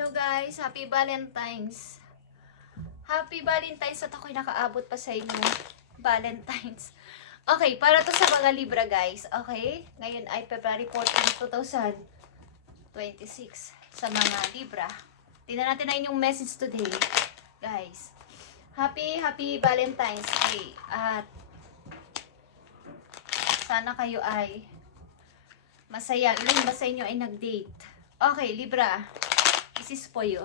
Hello guys, happy Valentine's. Happy Valentine's at ako'y nakaabot pa sa inyo. Valentine's. Okay, para to sa mga Libra guys. Okay? Ngayon ay February 14, 2026 sa mga Libra. Tingnan natin na inyong message today. Guys, happy Valentine's Day. At sana kayo ay masaya. Ilan ba sa inyo ay nag-date? Okay, Libra. This is for you.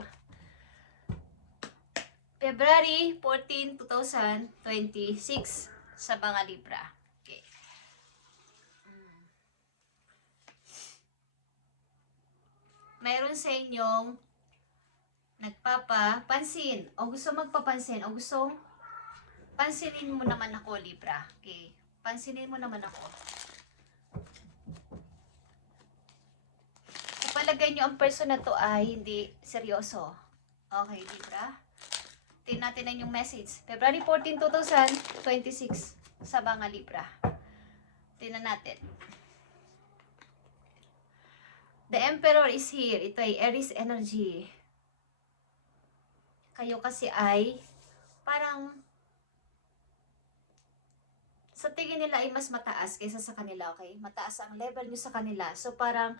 February 14, 2026 sa mga Libra. Okay. Mayroon sa inyong nagpapapansin o gusto magpapansin o gusto pansinin mo naman ako, Libra. Okay. Pansinin mo naman ako. Palagay nyo ang person na to ay hindi seryoso. Okay, Libra. Tingnan natin na yung message. February 14, 2026 sa mga Libra. Tingnan natin. The Emperor is here. Ito ay Aries energy. Kayo kasi ay parang sa tingin nila ay mas mataas kaysa sa kanila, okay? Mataas ang level nyo sa kanila. So parang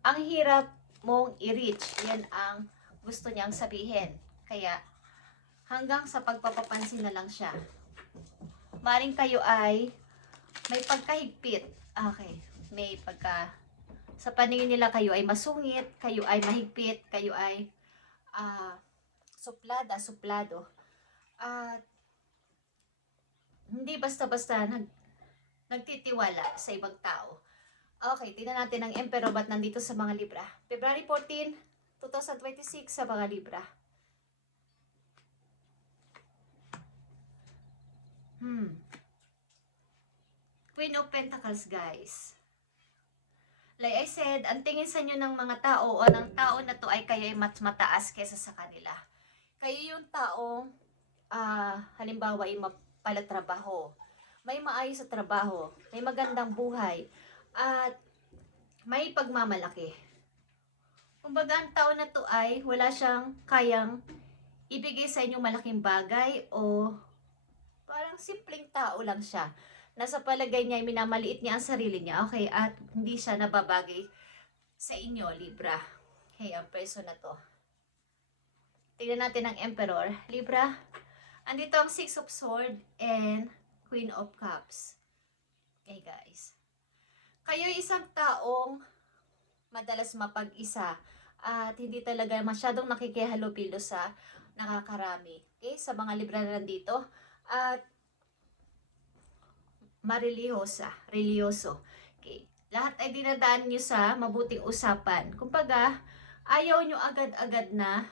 ang hirap mong i-reach. Yan ang gusto niyang sabihin. Kaya hanggang sa pagpapapansin na lang siya. Maring kayo ay may pagkahigpit. Okay. May pagka sa paningin nila kayo ay masungit, kayo ay mahigpit, kayo ay suplado. At hindi basta-basta nagtitiwala sa ibang tao. Okay, tingnan natin ang Emperor ba't nandito sa mga Libra. February 14, 2026 sa mga Libra. Queen of Pentacles, guys. Like I said, ang tingin sa inyo ng mga tao o ng tao na to ay kayo ay mas mataas kesa sa kanila. Kayo yung taong, halimbawa, ay mapalatrabaho. May maayos sa trabaho. May magandang buhay. At may pagmamalaki. Kumbaga ang tao na to ay wala siyang kayang ibigay sa inyong malaking bagay o parang simpleng tao lang siya. Nasa palagay niya ay minamaliit niya ang sarili niya. Okay, at hindi siya nababagay sa inyo, Libra. Okay, ang person na to. Tignan natin ang Emperor. Libra, andito ang Six of Swords and Queen of Cups. Okay, guys. Kayo isang taong madalas mapag-isa at hindi talaga masyadong nakikihalubilo sa nakakarami. Okay? Sa mga Libra na nandito. At religyoso. Okay? Lahat ay dinadaan nyo sa mabuting usapan. Kumbaga, ayaw nyo agad-agad na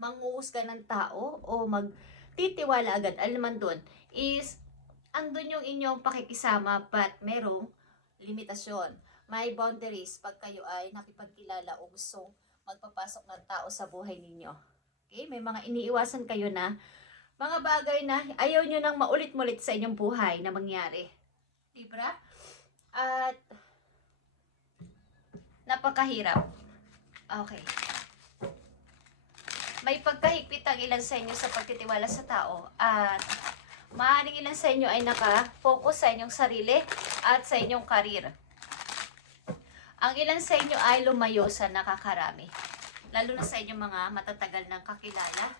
manguhusga ng tao o magtitiwala agad. Alam naman dun is andun yung inyong pakikisama but merong limitasyon. May boundaries pag kayo ay nakipagkilala o gustong magpapasok ng tao sa buhay ninyo. Okay? May mga iniiwasan kayo na mga bagay na ayaw nyo nang maulit-mulit sa inyong buhay na mangyari. Libra? At napakahirap. Okay. May pagkahigpit ang ilan sa inyo sa pagtitiwala sa tao at maaaring ilan sa inyo ay naka-focus sa inyong sarili at sa inyong karir. Ang ilan sa inyo ay lumayo sa nakakarami. Lalo na sa inyong mga matatagal ng kakilala.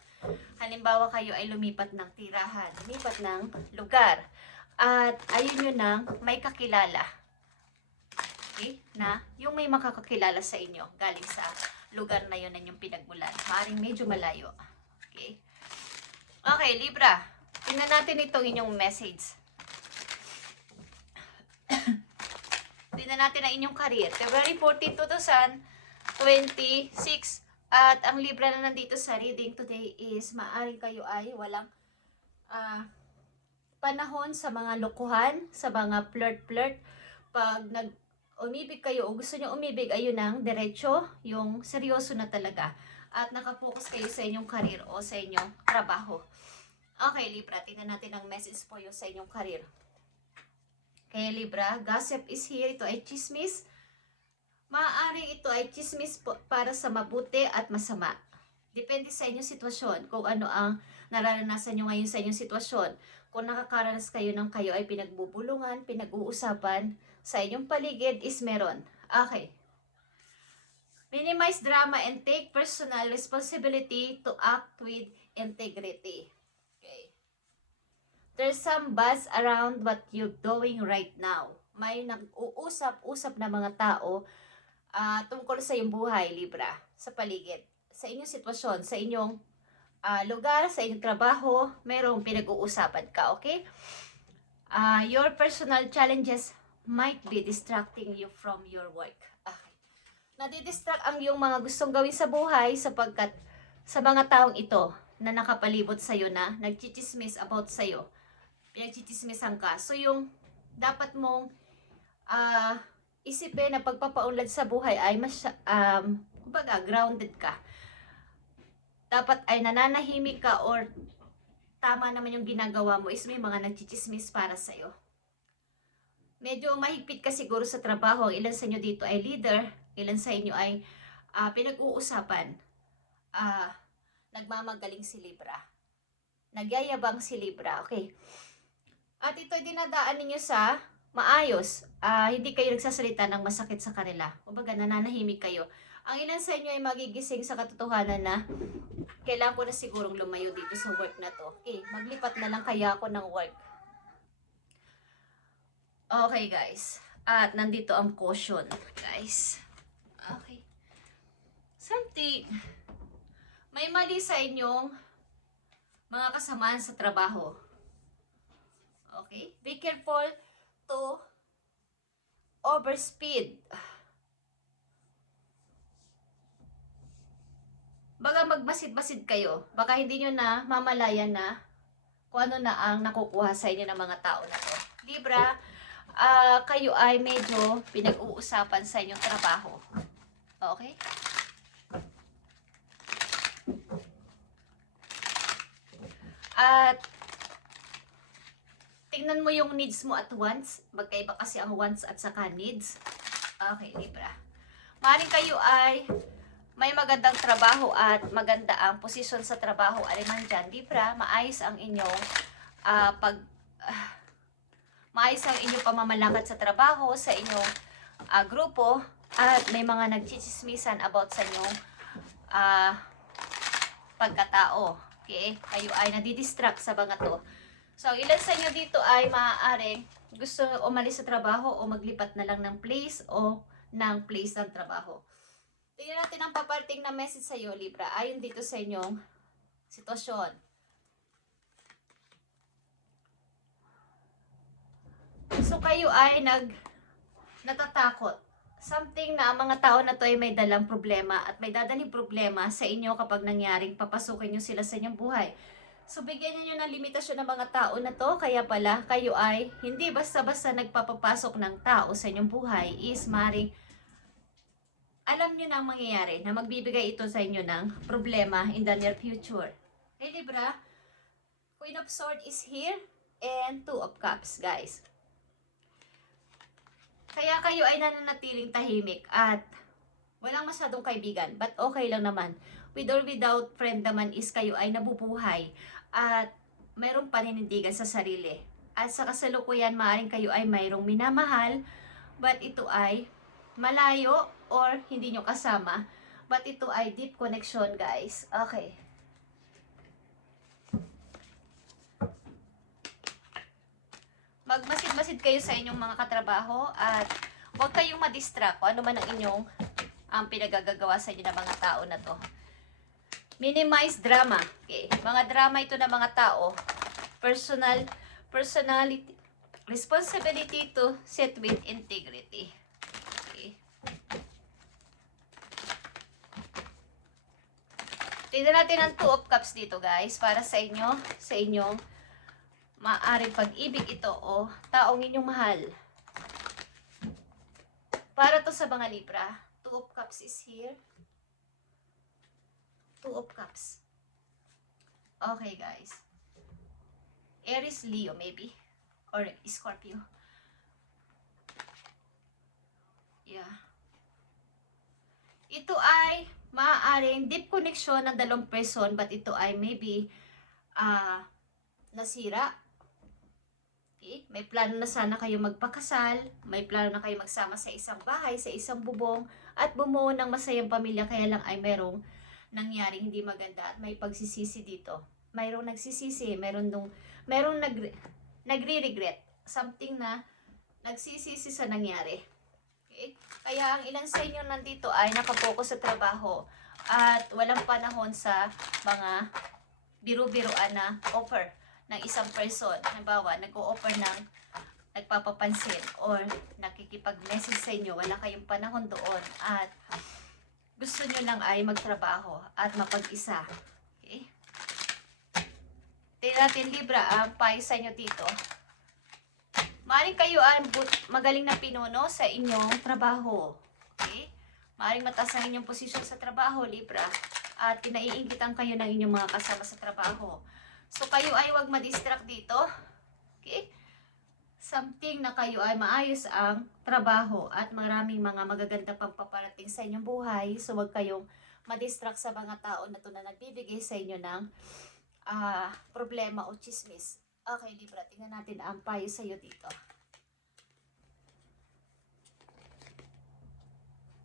Halimbawa kayo ay lumipat ng tirahan, lumipat ng lugar. At ayun nyo nang may kakilala. Okay? Na yung may makakakilala sa inyo galing sa lugar na yun na yung pinagmulan. Maaaring medyo malayo. Okay? Okay, Libra. Tingnan natin itong inyong message. Tingnan natin ang inyong career. February 14, 2026. At ang Libra na nandito sa reading today is maaaring kayo ay walang panahon sa mga lokohan, sa mga flirt-flirt. Pag umibig kayo o gusto nyo umibig, ayun ang diretso, yung seryoso na talaga. At nakapokus kayo sa inyong career o sa inyong trabaho. Okay, Libra, tingnan natin ang message po yun sa inyong career. Kaya Libra, gossip is here. Ito ay chismis. Maaaring ito ay chismis para sa mabuti at masama. Depende sa inyong sitwasyon kung ano ang nararanasan nyo ngayon sa inyong sitwasyon. Kung nakakaranas kayo ng kayo ay pinagbubulungan, pinag-uusapan, sa inyong paligid is meron. Okay. Minimize drama and take personal responsibility to act with integrity. Okay. There's some buzz around what you're doing right now. May nag-uusap-usap na mga tao tungkol sa iyong buhay, Libra, sa paligid. Sa inyong sitwasyon, sa inyong lugar, sa inyong trabaho, merong pinag-uusapan ka, okay? Your personal challenges might be distracting you from your work. Okay. Nadidistract ang iyong mga gustong gawin sa buhay sapagkat sa mga taong ito na nakapalibot sa'yo na nagchichismis about sa'yo, pinagchichismisan ka. So yung dapat mong isipin na pagpapaunlad sa buhay ay kumbaga grounded ka. Dapat ay nananahimik ka or tama naman yung ginagawa mo is may mga nagchichismis para sa'yo. Medyo mahigpit ka siguro sa trabaho. Ilan sa inyo dito ay leader, ilan sa inyo ay pinag-uusapan. Nagmamagaling si Libra. Nagyayabang si Libra, okay. At ito ay dinadaan ninyo sa maayos. Hindi kayo nagsasalita ng masakit sa kanila. Kumbaga nananahimik kayo. Ang ilan sa inyo ay magigising sa katotohanan na kailangan ko na sigurong lumayo dito sa work na to. Okay, maglipat na lang kaya ako ng work. Okay guys. At nandito ang caution, guys. Okay. Something. May mali sa inyong mga kasamaan sa trabaho. Okay? Be careful to overspeed. Baga magbasid-basid kayo. Baka hindi nyo na mamalayan na kung ano na ang nakukuha sa inyo ng mga tao na to. Libra, kayo ay medyo pinag-uusapan sa inyong trabaho. Okay? At tingnan mo yung needs mo at wants. Magkaiba kasi ang wants at saka needs. Okay, Libra. Maaaring kayo ay may magandang trabaho at maganda ang posisyon sa trabaho. Aliman dyan, Libra, maayos ang inyong maayos ang inyong pamamalakad sa trabaho, sa inyong grupo, at may mga nagchichismisan about sa inyong pagkatao. Okay? Kayo ay nadidistract sa mga to. So, ilan sa inyo dito ay maaaring gusto umalis sa trabaho o maglipat na lang ng place o ng place ng trabaho. Tingnan natin ang paparting na message sa iyo, Libra, ayon dito sa inyong sitwasyon. So, kayo ay natatakot. Something na ang mga tao na to ay may dalang problema at may dadaling problema sa inyo kapag nangyaring papasukin nyo sila sa inyong buhay. So, bigyan nyo ng limitasyon ng mga tao na to. Kaya pala, kayo ay hindi basta-basta nagpapapasok ng tao sa inyong buhay is maring alam nyo na ang mangyayari na magbibigay ito sa inyo ng problema in the near future. Okay, Libra? Queen of Swords is here and Two of Cups, guys. Kaya kayo ay nananatiling tahimik at walang masyadong kaibigan. But okay lang naman. With or without friend naman is kayo ay nabubuhay at mayroong paninindigan sa sarili. At sa kasalukuyan, maaaring kayo ay mayroong minamahal, but ito ay malayo or hindi nyo kasama. But ito ay deep connection, guys. Okay. Magmasid-masid kayo sa inyong mga katrabaho at huwag kayong madistract kung ano man ang inyong pinagagagawa sa inyo ng mga tao na to. Minimize drama. Okay. Mga drama ito ng mga tao. Personality, responsibility to set with integrity. Okay. Tignan natin ang Two of Cups dito, guys, para sa inyo, sa inyong maaaring pag-ibig ito o taong inyong mahal. Para to sa mga Libra, Two of Cups is here. Two of Cups. Okay, guys. Aries, Leo, maybe. Or Scorpio. Yeah. ito ay maaaring deep connection ng dalawang person, but ito ay maybe nasira. Okay? May plano na sana kayo magpakasal, may plano na kayo magsama sa isang bahay, sa isang bubong, at bumuo ng masayang pamilya, kaya lang ay merong nangyaring hindi maganda at may pagsisisi dito. Mayroong nagsisisi, merong nagre-regret. Something na nagsisisi sa nangyari. Okay? Kaya ang ilan sa inyo nandito ay nakapokus sa trabaho at walang panahon sa mga biru-biruan na offer ng isang person. Halimbawa, nag-o-offer ng nagpapapansin or nakikipag-message sa inyo, wala kayong panahon doon at gusto nyo lang ay magtrabaho at mapag-isa. Okay? Tingnan natin, Libra, ang payo sa inyo dito. Maaaring kayo ay magaling na pinuno sa inyong trabaho. Okay? Maaaring mataas ang inyong posisyon sa trabaho, Libra, at pinaiingitan kayo ng inyong mga kasama sa trabaho. So, kayo ay huwag ma-distract dito. Okay? Something na kayo ay maayos ang trabaho at maraming mga magaganda pang paparating sa inyong buhay. So, huwag kayong ma-distract sa mga tao na ito na nagbibigay sa inyo ng problema o chismis. Okay, Libra, tingnan natin ang payo sa iyo dito.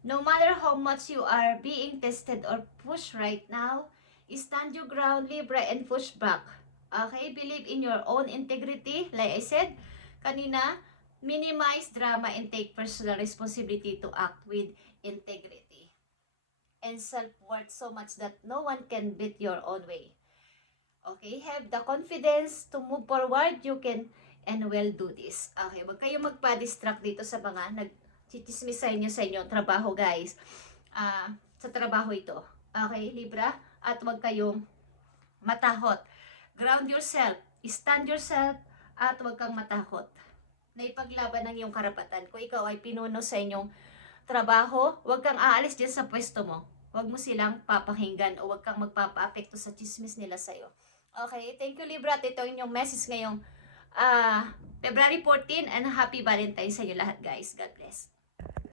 No matter how much you are being tested or pushed right now, stand your ground, Libra, and push back. Okay? Believe in your own integrity. Like I said kanina, minimize drama and take personal responsibility to act with integrity and self-worth so much that no one can beat your own way. Okay? Have the confidence to move forward. You can and will do this. Okay? Huwag kayong magpa-distract dito sa mga nag-chichismis sa inyo trabaho, guys. Sa trabaho ito. Okay, Libra? At huwag kayong matakot. Ground yourself. Stand yourself. At huwag kang matakot na ipaglaban ng iyong karapatan. Kung ikaw ay pinuno sa inyong trabaho, huwag kang aalis dyan sa pwesto mo. Huwag mo silang papakinggan o huwag kang magpapa-apekto sa chismis nila sa'yo. Okay, thank you, Libra. At ito yung message ngayong February 14 and happy Valentine's sa inyo lahat, guys. God bless.